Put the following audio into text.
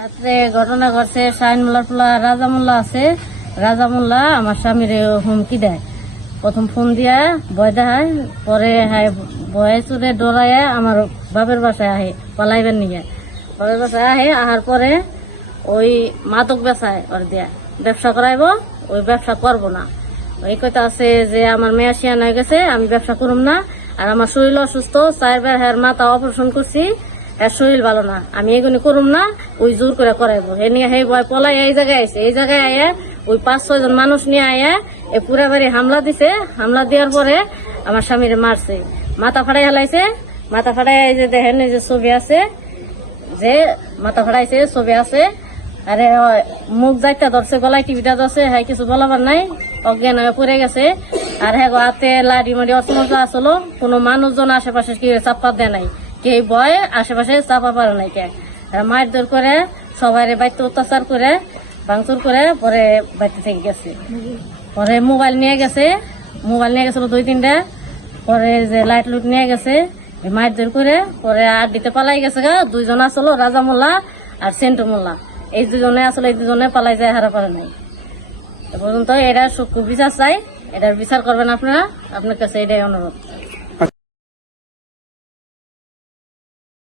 রাত্রে ঘটনা ঘটছে। শাহিন মোল্লার পোলা রাজা মোল্লা আছে। রাজা মোল্লা আমার স্বামীর হুমকি দেয়। প্রথম ফোন দিয়া ভয় দেখায়, পরে ভয়ে চুরে ডরায় আমার বাপের বাসায় আহে পালাইবেন নিয়ে। বাপের বাসায় আহার পরে ওই মাদক বেচায় ওর দিয়া ব্যবসা করাইব, ওই ব্যবসা করব না। ওই কথা আছে যে আমার মেয়ে শিয়ান হয়ে গেছে, আমি ব্যবসা করুম না। আর আমার শরীর অসুস্থ, 4 বার মাথা অপারেশন করছি, এর শরীর ভালো না, আমি এগুলি করুম না। ওই জোর করে করাইবো। এ নিয়ে সেই ভয় পলাই এই জায়গায় আইসে। এই জায়গায় আয়ে ওই 5-6 জন মানুষ নিয়ে আয়ে এই পুরা বাড়ি হামলা দিছে। হামলা দেওয়ার পরে আমার স্বামীরে মারছে, মাথা ফাটাই হেলাইছে। মাথা ফাটাই এই যে দেখেন, এই যে ছবি আছে, যে মাথা ফাটাইছে ছবি আছে। আরে মুখ যাইটা ধরছে, গলায় টিভিটা ধরছে, হ্যাঁ কিছু বলাবার নাই, অজ্ঞান হয়ে পড়ে গেছে। আর হ্যাঁ হাতে লাড়ি মাড়ি অসমস্যা আসলো। কোনো মানুষজন আশেপাশে কি চাপা দেয় নাই, কে ভয় আশেপাশে চাপা পারে নাই। কে মায়ের দৌড় করে সবাই বাড়িতে অত্যাচার করে ভাঙচুর করে পরে বাড়িতে থেকে গেছে। পরে মোবাইল নিয়ে গেছে, মোবাইল নিয়ে গেছিল 2-3টা। পরে যে লাইট লুট নিয়ে গেছে মায়ের দৌড় করে। পরে আর দিতে পালাই গেছে গা। 2 জন আসলো, রাজা মোল্লা আর সেন্টু মোল্লা। এই 2 জনে আসলে এই 2 জনে পালাই যায়, হারা পারে নাই। এ পর্যন্ত এটা সুখ বিচার চাই, এটার বিচার করবেন আপনারা। আপনার কাছে এটাই অনুরোধ।